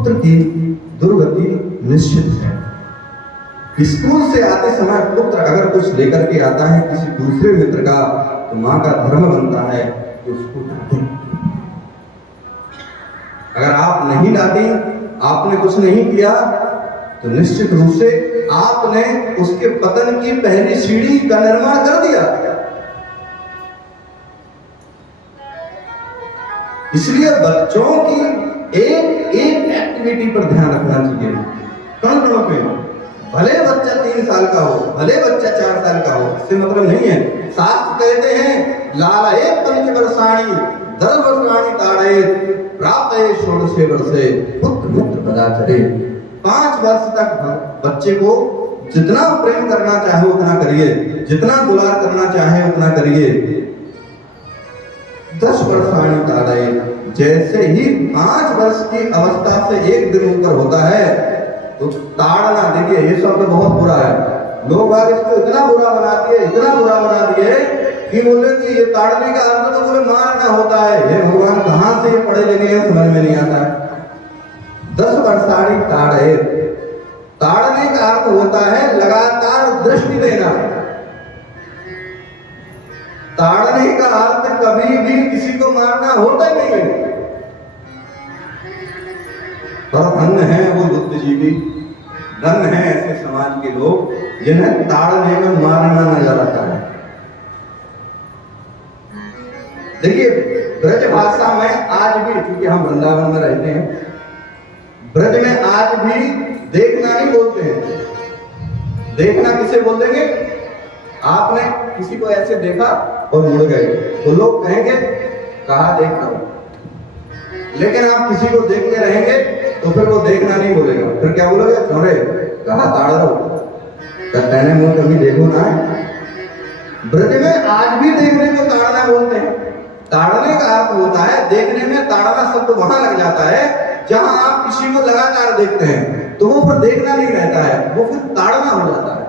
पुत्र की दुर्गति निश्चित है। स्कूल से आते समय पुत्र अगर कुछ लेकर के आता है किसी दूसरे मित्र का, तो माँ का धर्म बनता है कि उसको डांटे। अगर आप नहीं डांटी, आपने कुछ नहीं किया, तो निश्चित रूप से आपने उसके पतन की पहली सीढ़ी का निर्माण कर दिया। इसलिए बच्चों की एक एक एक्टिविटी पर ध्यान रखना चाहिए। कण कणों पे, भले बच्चा 3 साल का हो, भले बच्चा 4 साल का हो, इससे मतलब नहीं है। शास्त्र कहते हैं लाला एक पंच वर्षाणी दल वर्षाणी ताड़े प्राप्त है षोडशे वर्षे पुत्र मित्र पदाचरे। 5 वर्ष तक बच्चे को जितना प्रेम करना चाहे उतना करिए, जितना दुलार करना चाहे उतना करिए। 10 वर्षाणी ताड़े, जैसे ही 5 वर्ष की अवस्था से 1 दिन ऊपर होता है तो ताड़ना, देखिए ये शब्द बहुत बुरा है। लोग आज इसको इतना बुरा बना दिए, इतना बुरा बना दिए कि बोले कि ये ताड़ने का अर्थ तो बोले मारना होता है। हे भगवान, कहां से ये पढ़े लिखे हैं, समझ में नहीं आता है। 10 वर्षाणी ताड़े, ताड़ने का अर्थ होता है लगातार दृष्टि देना। ताड़ने का अर्थ कभी भी किसी को मारना होता ही नहीं है। पर धन्य है वो बुद्धिजीवी, धन्य है ऐसे समाज के लोग जिन्हें ताड़ने में मारना नजर आता है। देखिए ब्रज भाषा में आज भी, क्योंकि हम वृंदावन में रहते हैं, ब्रज में आज भी देखना नहीं बोलते हैं। देखना किसे बोल देंगे? आपने किसी को ऐसे देखा और मुड़ गए तो लोग कहेंगे कहा देख रहा हूं। लेकिन आप किसी को देखते रहेंगे तो फिर वो देखना नहीं बोलेगा, फिर क्या बोलोगे? अरे कहा ताड़ रहो, कहने मुंह कभी देखो ना। ब्रज में आज भी देखने को ताड़ना बोलते हैं। ताड़ने का अर्थ होता है, देखने में ताड़ना शब्द वहां लग जाता है जहां आप किसी को लगातार देखते हैं, तो वो फिर देखना नहीं रहता है, वो फिर ताड़ना हो जाता है।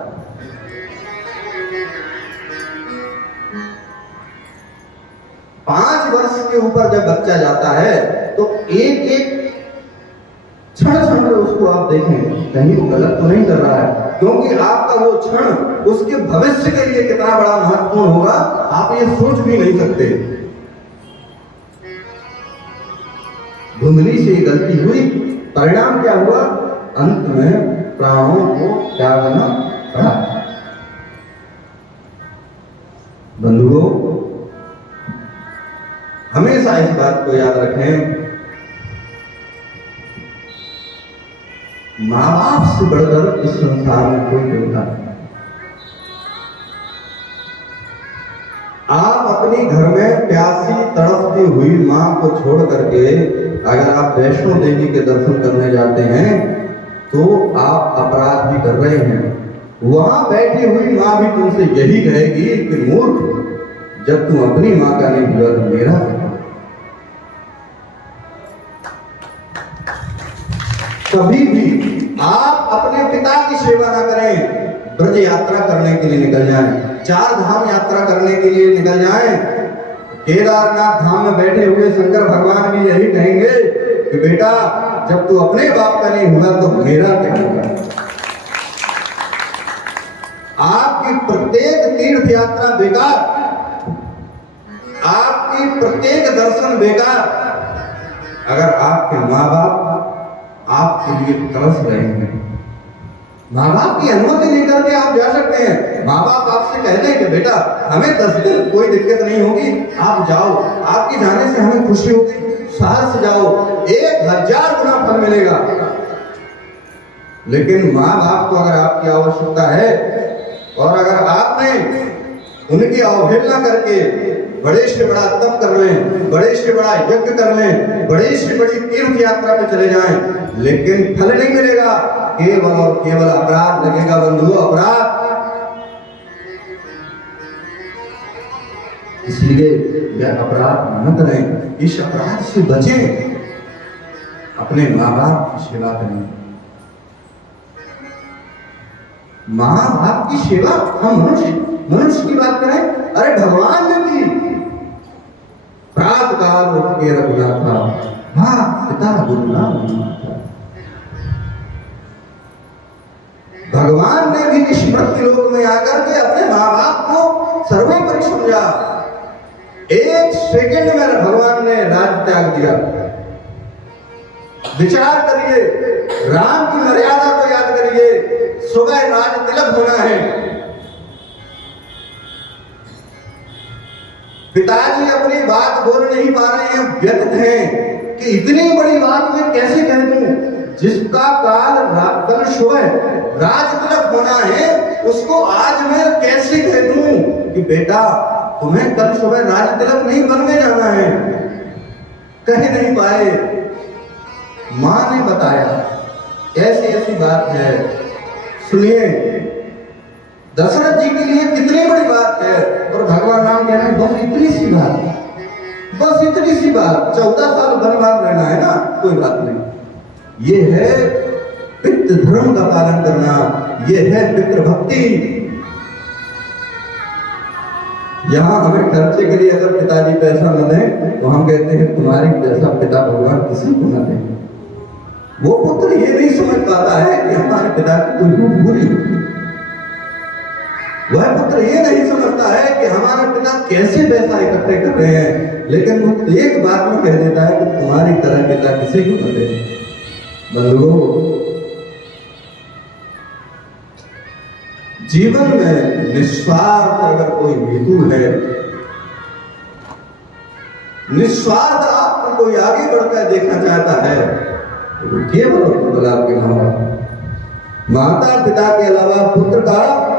पांच वर्ष के ऊपर जब बच्चा जाता है तो एक एक क्षण क्षण में उसको आप देखें कहीं वो गलत तो नहीं कर रहा है, क्योंकि आपका वो क्षण उसके भविष्य के लिए कितना बड़ा महत्वपूर्ण होगा आप ये सोच भी नहीं सकते। धुंधली से गलती हुई, परिणाम क्या हुआ? अंत में प्राणों को त्यागना पड़ा। बंधुओं, हमेशा इस बात को याद रखें, मां बाप से बढ़कर इस संसार में कोई देवता नहीं। आप अपनी घर में प्यासी तड़पती हुई मां को छोड़ करके अगर आप वैष्णो देवी के दर्शन करने जाते हैं तो आप अपराध भी कर रहे हैं। वहां बैठी हुई मां भी तुमसे यही कहेगी कि मूर्ख, जब तुम अपनी मां का नहीं हुआ तो मेरा है। कभी भी आप अपने पिता की सेवा ना करें। ब्रज यात्रा करने के लिए निकल जाएं, 4 धाम यात्रा करने के लिए निकल जाएं, केदारनाथ धाम में बैठे हुए शंकर भगवान भी यही कहेंगे कि बेटा जब तू अपने बाप का नहीं हुआ तो मेरा क्या होगा। आपकी प्रत्येक तीर्थ यात्रा बेकार, आपकी प्रत्येक दर्शन बेकार अगर आपके माँ बाप आपके लिए तरस रहे हैं। माँ बाप की अनुमति लेकर के आप जा सकते हैं। माँ बाप आपसे कहते हैं कि बेटा हमें 10 दिन कोई दिक्कत नहीं होगी, आप जाओ, आपके जाने से हमें खुशी होगी, शहर से जाओ, 1000 गुना फल मिलेगा। लेकिन माँ बाप को अगर आपकी आवश्यकता है और अगर आपने उनकी अवहेलना करके बड़े से बड़ा तप कर लें, बड़े से बड़ा यज्ञ कर लें, बड़ी से बड़ी तीर्थ यात्रा पे चले जाएं, लेकिन फल नहीं मिलेगा, केवल और केवल अपराध लगेगा। बंधु, अपराध। इसलिए यह अपराध न करें, इस अपराध से बचें, अपने माँ बाप की सेवा करें। माँ बाप की सेवा हम मनुष्य की बात करें, अरे भगवान ने की। प्रातः काल उठ के रघुनाथा, माँ पिता गुरु नाम, लोक में आकर के अपने माँ बाप को सर्वोपरि समझा। 1 सेकंड में भगवान ने राज त्याग दिया। विचार करिए, राम की मर्यादा को याद करिए। सुबह राज तिलक होना है, पिताजी अपनी बात बोल नहीं पा रहे हैं, व्यक्त हैं कि इतनी बड़ी बात मैं कैसे कह दूं, जिसका कल सुबह राज तिलक होना है उसको आज मैं कैसे कह दूं कि बेटा तुम्हें कल सुबह राज तिलक नहीं बनने जाना है। कह नहीं पाए। मां ने बताया ऐसी ऐसी बात है। सुनिए, दशरथ जी के लिए कितनी बड़ी बात है और भगवान राम कह रहे हैं बस इतनी सी बात, बस इतनी सी बात। 14 साल वनवास रहना है ना, कोई बात नहीं। ये है पितृ धर्म का पालन करना, ये है पितृभक्ति। यहां हमें खर्चे के लिए अगर पिताजी पैसा न दें तो हम कहते हैं तुम्हारी पैसा पिता भगवान किसी को न दें। वो पुत्र ये नहीं समझ पाता है कि हमारे पिता की कोई बुरी होती। वह पुत्र ये नहीं समझता है कि हमारे पिता कैसे पैसा इकट्ठे कर रहे हैं, लेकिन वो एक बात में कह देता है कि तुम्हारी तरह पिता किसी को न दे। बंधुओं, जीवन में निस्वार्थ अगर कोई हेतु है, निस्वार्थ आपको कोई आगे बढ़कर देखना चाहता है तो केवल आपके माता पिता के अलावा पुत्र का